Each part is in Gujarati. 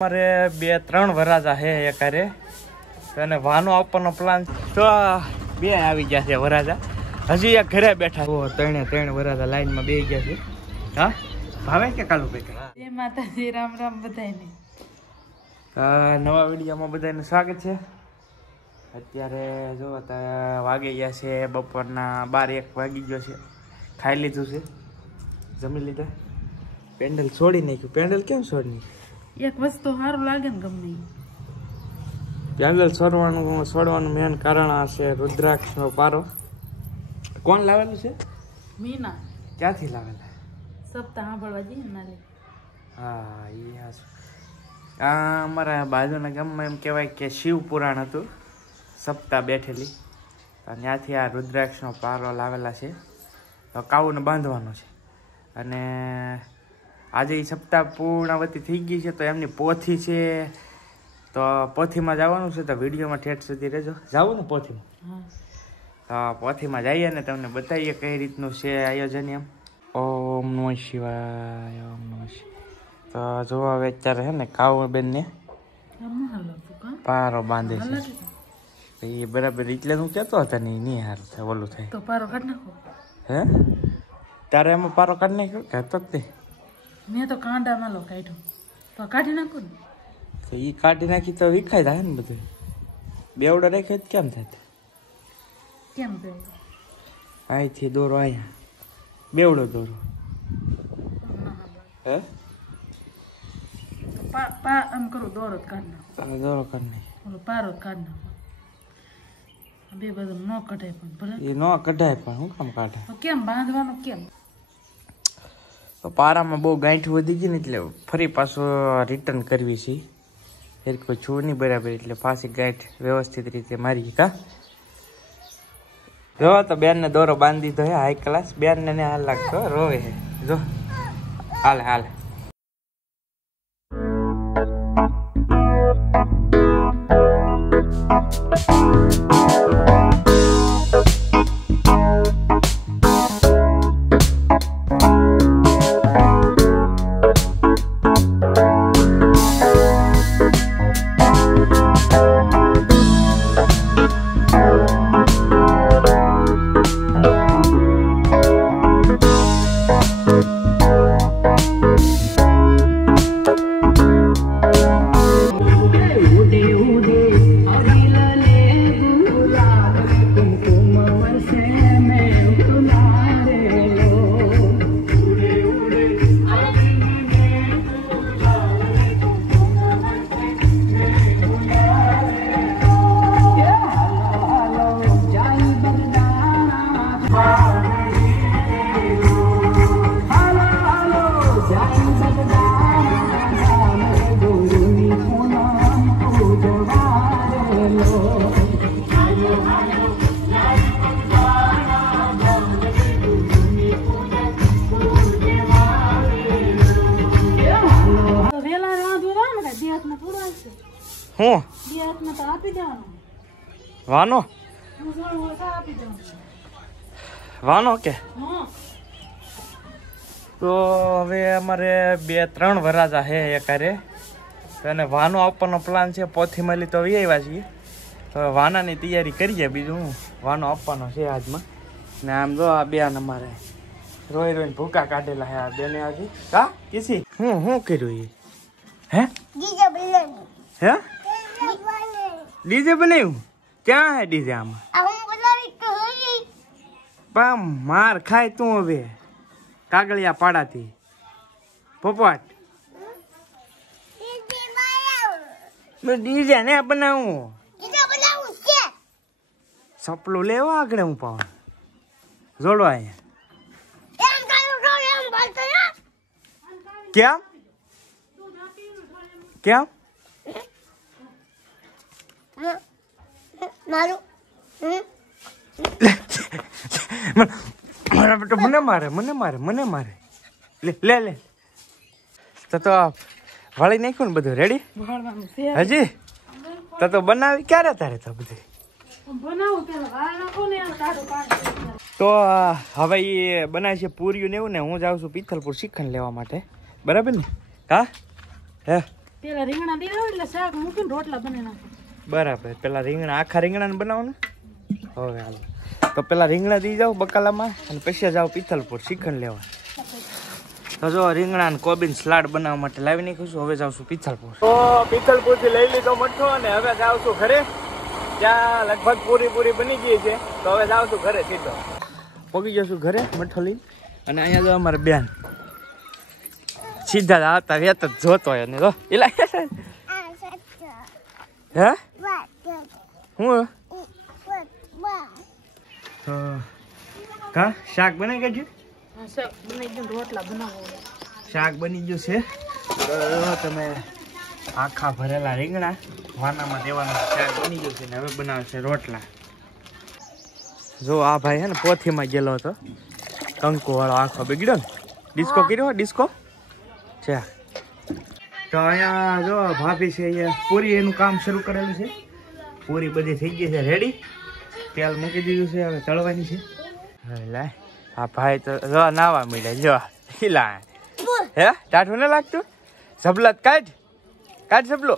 અમારે 2-3 વરાજા હે એકારે અને વાનો આપવાનો પ્લાન તો 2 આવી ગયા છે વરાજા હજી એક ઘરે બેઠા ઓ ત્રણે વરાજા લાઈન માં બેસી ગયા છે હા ભાવે કે કાલુ ભાઈ જય માતાજી રામ રામ બધાને નવા વિડીયોમાં બધાને સ્વાગત છે અત્યારે જો વાગી ગયા છે બપોરના 12-1 વાગી ગયો છે ખાઈ લીધું છે જમી લીધા પેન્ડલ છોડી નાખ્યું પેન્ડલ કેમ છોડી નાખ્યું એક વસ્તુ સારું લાગે ને ગમે પેન્ડલ છોડવાનું મેન કારણ આ છે રુદ્રાક્ષનો પારો કોણ લાવેલું છે મીના ક્યાંથી લાવેલા સપ્તાહ સાંભળવા જઈએ ને નાલે હા એ આ અમારા બાજુના ગામમાં એમ કહેવાય કે શિવ પુરાણ હતું સપ્તાહ બેઠેલી ત્યાંથી આ રુદ્રાક્ષનો પારો લાવેલા છે તો કાઉને બાંધવાનો છે અને આજે એ સપ્તાહ પૂર્ણાવતી થઈ ગઈ છે તો એમની પોથી છે તો પોથીમાં જવાનું છે તો વિડીયોમાં ઠેઠ સુધી રહેજો જાવું ને પોથીમાં તો પોથીમાં જઈએ ને તમને બતાવીએ કઈ રીતનું છે આયોજન એમ ઓમ નમઃ શિવાય ઓમ નમઃ શિવાય તો જો હવે અત્યારે છે ને કાઉ બેનને પારો બાંધે છે એ બરાબર એટલે હું કહેતો હતા ને નહીં હાર થાય ઓલું થાય તો પારો કાઢ નાખો હે તારે એમાં પારો કાઢી નાખ્યો કહેતો જ નહીં મેં તો કાંડામાં લો કાઢ્યો તો કાઢી નાખો ને તો એ કાઢી નાખી તો વિખાઈ થાય ને બધું બેવડો રાખ્યો કેમ થાય કેમ બેવડો અહીંથી દોરો અહીંયા બેવડો દોરો હે આમ કરું દોરો જ કાઢ નાખો દોરો કાઢી નાખી ઓલો પારો જ કાઢ નાખો બે બધું ન કઢાય પણ ભલે એ ન કઢાય પણ શું કામ કાઢે તો કેમ બાંધવાનું કેમ તો પારામાં બહુ ગાંઠ વધી ગઈ ને એટલે ફરી પાછું રિટર્ન કરવી છે એ કોઈ છું નહીં બરાબર એટલે પાછી ગાંઠ વ્યવસ્થિત રીતે મારી કા જો તો બેનને દોરો બાંધી દીધો હે હાઈ ક્લાસ બેનને ને હાલ લાગતો રોવે હે જો હાલે હાલે વાનો વાનો કે તો હવે અમારે 2-3 વરાજા હે એકારે અને વાનો આપવાનો પ્લાન છે પોથીમાં તો આવ્યા છીએ તો વાનાની તૈયારી કરીએ બીજું હું વાનો આપવાનો છે આજમાં ને આમ જો આ બેન અમારે રોઈને ભૂકા કાઢેલા હે આ બેને હજી કા કિસી હું કર્યું એ હે હે ડીજે બનાવ્યું ક્યાં હે ડીજે આમાં માર ખાય તું હવે કાગળિયા પાડાથી પોપટ ડીજે ને બનાવું સપલું લેવા આગળ હું પાવ જોડો અહીંયા કેમ કેમ મને મારે લે તો વાળી નાખ્યું ને બધું રેડી હજી તો બનાવી ક્યારે તારે તો બધી તો હવે એ બનાવે છે પૂર્યું ને એવું ને હું જાઉં છું પિથલપુર શ્રીખંડ લેવા માટે બરાબર ને હા હે પેલા રીંગણા દીધા હોય એટલે શાક મૂકીને રોટલા બની નાખો. બરાબર. પેલા રીંગણા આખા રીંગણાને બનાવવાનું. હવે હાલો તો પેલા રીંગણા દી જાઓ બકાલામાં અને પછી જાઓ પિથલપુર શ્રીખંડ લેવા. તો જો રીંગણા ને કોબીન સલાડ બનાવવા માટે લાવી નાખ્યું છું. હવે જાઉં છું પિથલપુર. તો પિથલપુર થી લઈ લીધો મઠો અને હવે જાઉં છું ઘરે. ત્યાં લગભગ પૂરી બની ગઈ છે. તો હવે જાઉં છું ઘરે સીધો. પગી જશું ઘરે મઠો લઈને. અને અહીંયા જો અમારે બેન સીધા આવતા વેત જ જોતો હોય ને. એલા હે હું કા શાક બનાવી ગયું? શાક બની ગયું, રોટલા બનાવો. શાક બની ગયું છે. તમે આખા ભરેલા રીંગણા વાનામાં દેવાના શાક બની ગયું છે ને હવે બનાવે છે રોટલા. જો આ ભાઈ હે ને પોથીમાં ગયેલો હતો. કંકુ વાળો આખો બગડ્યો ને. ડિસ્કો કર્યો ડિસ્કો છે. તો અહીંયા જો ભાભી છે અહીંયા પૂરી એનું કામ શરૂ કરેલું છે. પૂરી બધી થઈ ગઈ છે રેડી. તેલ મૂકી દીધું છે હવે તળવાની છે. લાય આ ભાઈ તો જો નાવા મળ્યા જો હિલા હે ટાઢું ન લાગતું? સબલત કાઢ સબલો.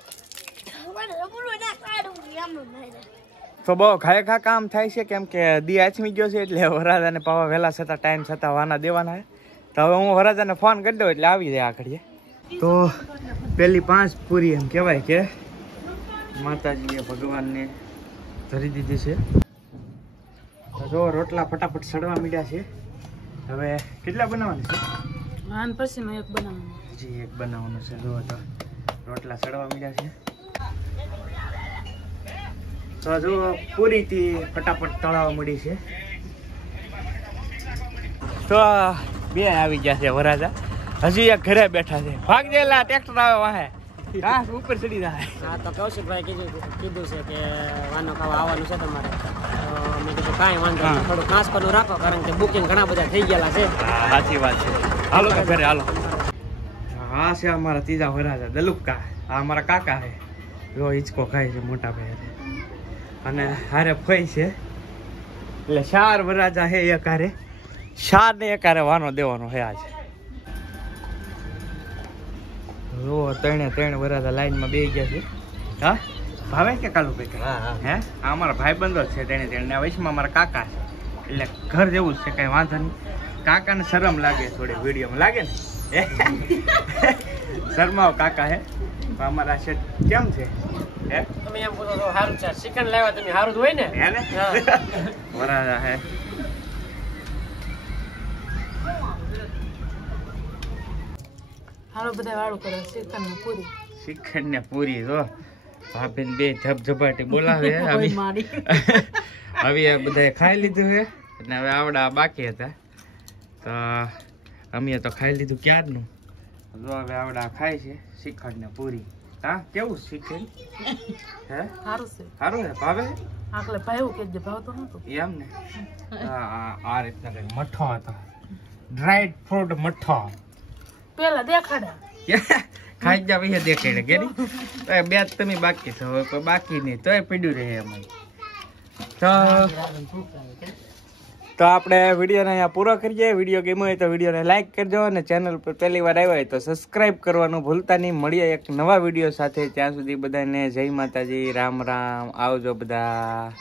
તો બહુ ખા કામ થાય છે કેમ કે દી આચમી ગયો છે એટલે વરાજાને પાવા વહેલા છતાં ટાઈમ છતાં વાના દેવાના છે. તો હવે હું વરાજાને ફોન કરી દઉં એટલે આવી જાય આખડીએ. તો પેલી 5 પૂરી એમ કહેવાય કે માતાજીએ ભગવાનને ધરી દીધી છે. તો જો રોટલા ફટાફટ સડવા માંડ્યા છે. હવે કેટલા બનાવવાની છે? આન પછીનો એક બનાવવાનો. હજી એક બનાવવાનું છે. જો તો રોટલા સડવા માંડ્યા છે. તો જો પૂરીથી ફટાફટ તળાવવા મળી છે. તો બે આવી ગયા છે વરાજા. હજી એક ઘરે બેઠા છે. ભાગ જેલા ટ્રેક્ટર આવે વાહે ઘાસ ઉપર ચડી જાય. હા તો કૌશિકભાઈ કીધું છે કે વાનો ખાવા આવવાનું છે તમારે. તો મેં કીધું કાંઈ વાંધો નહીં, થોડું ખાસ કરવું રાખો કારણ કે બુકિંગ ઘણા બધા થઈ ગયેલા છે. સાચી વાત છે. હાલો તો ઘરે હાલો. હા છે અમારા ત્રીજા વરાજા દલુક્કા. આ અમારા કાકા છે. જો હિંચકો ખાય છે મોટા ભાઈ અને હારે ફઈ છે. એટલે 4 વરાજા છે એક હારે. 4 ને એક હારે વાનો દેવાનો છે આજે. જો 3 વરાજા લાઈનમાં બેસી ગયા છે. હા ભાવે કે કાલુ ભાઈ? હે આ અમારા ભાઈબંધો છે 3 ને વૈશમાં અમારા કાકા છે. એટલે ઘર જેવું જ છે કઈ વાંધો નહીં. કાકાને શરમ લાગે થોડી વિડીયોમાં લાગે ને શરમાવ કાકા હે. અમારા શેઠ કેમ છે? હે તમે એમ પૂછો તો સારું છે. શ્રીખંડ લાવ્યા તમે સારું જ હોય ને. હે ને વરાજા હે. હાલો બધા વાળું કરે શ્રીખંડ ને પૂરી. શ્રીખંડ ને પૂરી જો ભાભીને બે ધબધબાટી બોલાવે. કોઈ મારી. હવે બધા ખાઈ લીધું છે અને હવે આવડા બાકી હતા. તો અમે તો ખાઈ લીધું ક્યારનું. જો હવે આવડા ખાય છે શ્રીખંડ ને પૂરી. હા કેવું શ્રીખંડ? હે સારું છે. સારું છે ભાવે? આખલે ભાવ્યું કે જે ભાવતો નતો એમ ને. આ રીતના કઈ મઠો હતો. ડ્રાઈડ ફ્રૂટ મઠો. પેલા દેખાડા ખાઈ જા ભાઈ દેખાડે કે નહીં. તો બે તમે બાકી છો હવે કોઈ બાકી નહીં તોય પડ્યું રહે એમાં. તો આપણે વિડીયોને અહીંયા પૂરો કરીએ. વિડીયો ગમ્યો હોય તો વિડીયોને લાઈક કરજો અને ચેનલ પર પહેલી વાર આવ્યા હોય તો સબસ્ક્રાઈબ કરવાનું ભૂલતા નહીં. મળીએ એક નવા વિડીયો સાથે. ત્યાં સુધી બધાને જય માતાજી, રામ રામ. આવજો બધા.